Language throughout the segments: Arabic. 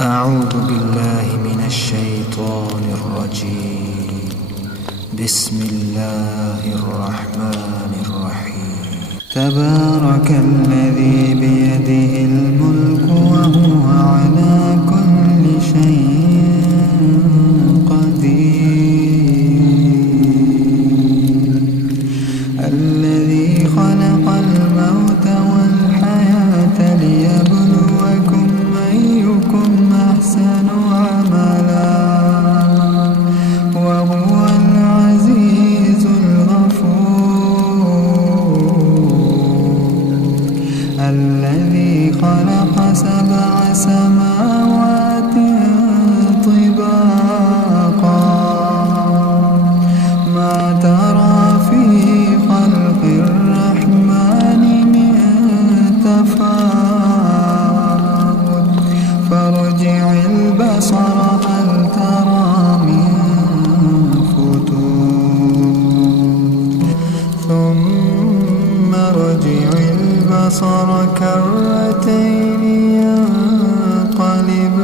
أعوذ بالله من الشيطان الرجيم. بسم الله الرحمن الرحيم. تبارك الذي بيده الملك وهو على كل شيء قدير. الذي خلق الموت والحياة ليبلوكم أيكم أحسن عملا وهو العزيز الغفور. الذي خلق 7 سماوات طباقا ما ترى في خلق الرحمن من تفاوت فارجع البصر هل ترى من فتور ثم ارجع البصر كرتين ينقلب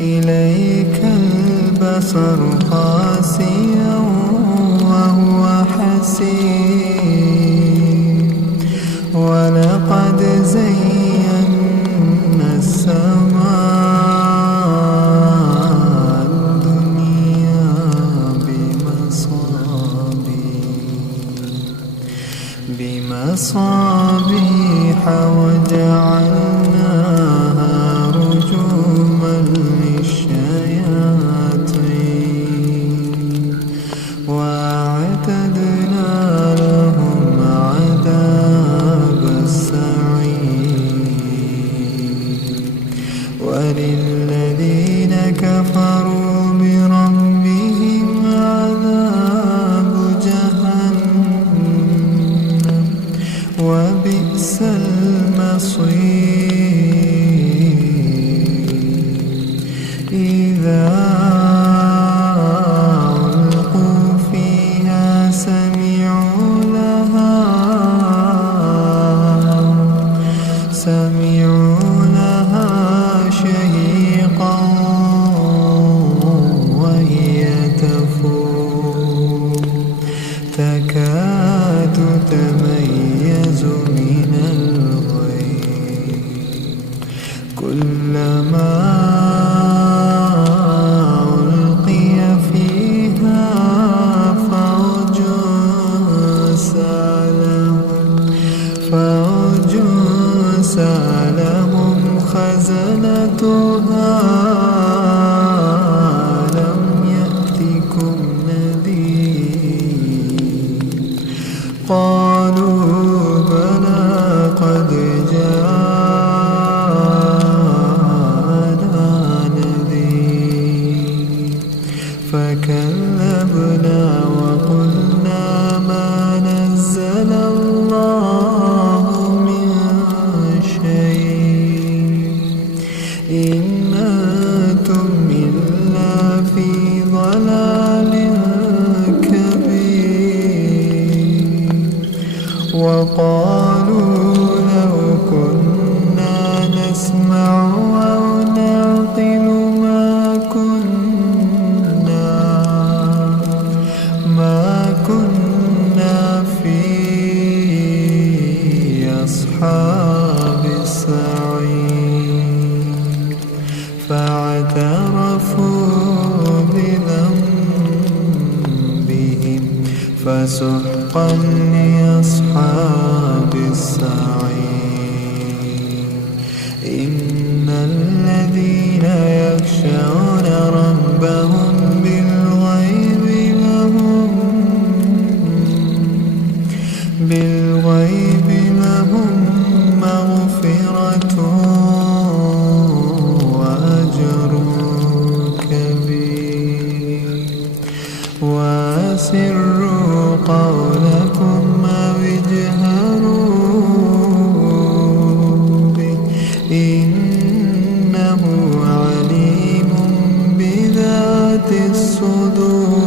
إليك البصر خاسئا وهو حسير. ولقد زينا السماء الدنيا بمصابيح وجعلناها رجوما للشياطين وأعتدنا لهم عذاب السعير. وللذين كفروا بربهم عذاب جهنم وبئس المصير. إذا ألقوا فيها سمعوا لها شهيقا وهي تفور تكاد تميز من الغيظ. كلما ألقي فيها فوج سألهم خزنتها ألم يأتكم نذير. قالوا بلى قد جاءنا نذير فكذبنا وقلنا ما نزل الله من شيء إن أنتم إلا في ضلال كبير. وقالوا لو كنا نسمع أو نعقل ما كنا في أصحاب السعير. فاعترفوا بذنبهم فسحقا لأصحاب السعير. إن الذين يخشون ربهم بالغيب لهم مغفرة وأجر كبير. وأسروا قولكم أو اجهروا به إنه عليم بذات الصدور.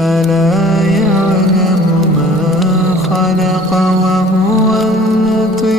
ألا يعلم ما خلق وهو اللطيف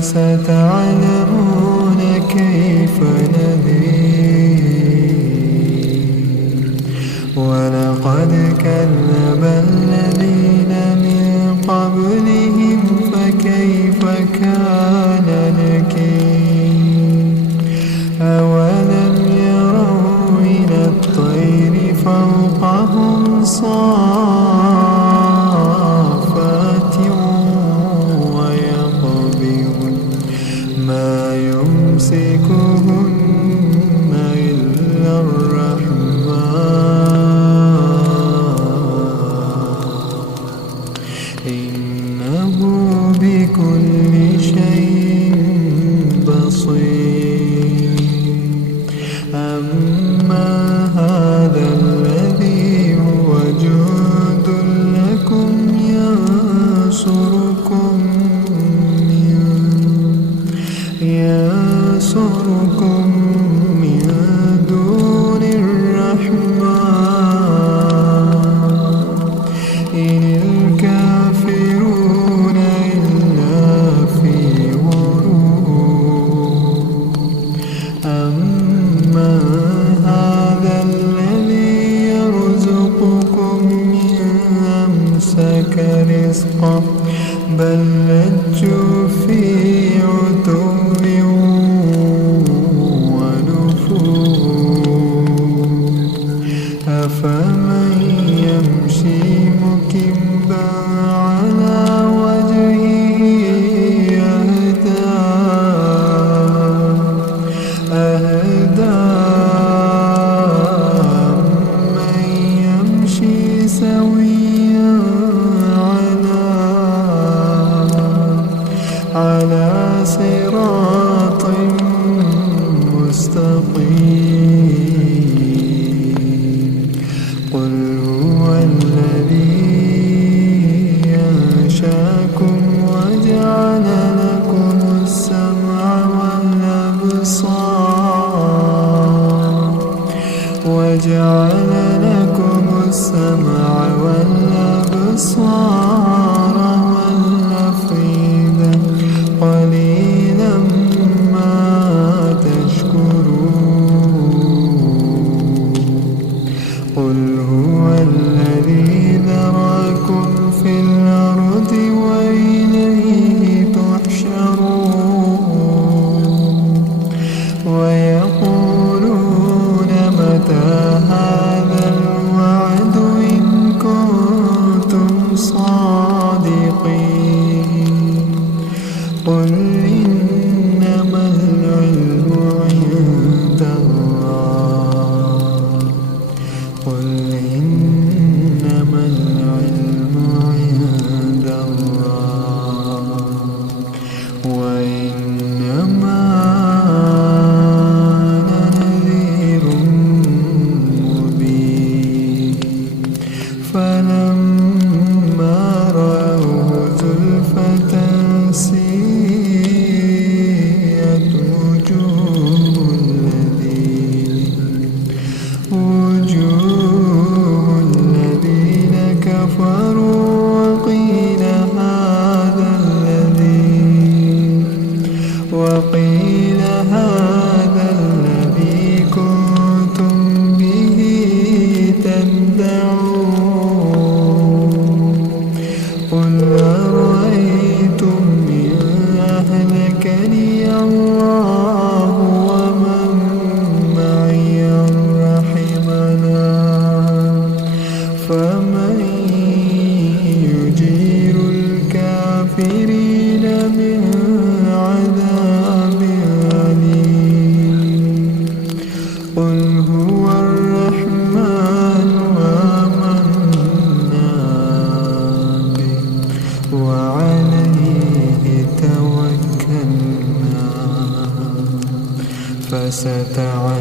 فستعلمون كيف نذير ولقد كذب الذين من قبلهم فكيف كان نكير أولم يروا إلى الطير فوقهم صافات ويقبضن ما يمسكهن إلا الرحمن إنه بكل شيء بصير أما هذا الذي هو جند لكم ينصركم من دون الرحمن إن الكافرون إلا في غرور أما هذا الذي يرزقكم إن أمسك رزقه بل لجوا في عتو ونفور أفمن يمشي مكبا على وجهه أهدى من يمشي سويا على صراط مستقيم قل هو الذي أنشأكم وجعل لكم السمع والأبصار والأفئدة قليلا ما تشكرون قل هو الذي ذرأكم في الأرض وإليه تحشرون ويقولون متى هذا الوعد إن كنتم صادقين قل إنما العلم عند الله قل إنما العلم عند الله وإنما أنا نذير مبين فلما رأوه زلفة سيئت وجوه الذين كفروا وقيل هذا الذي كنتم به تدعون قل أرأيتم إن أهلكني الله ومن معي رحمنا فمن يجير الكافرين من عذاب أليم قل هو الرحمن آمنا به وعليه توكلنا فستعلمون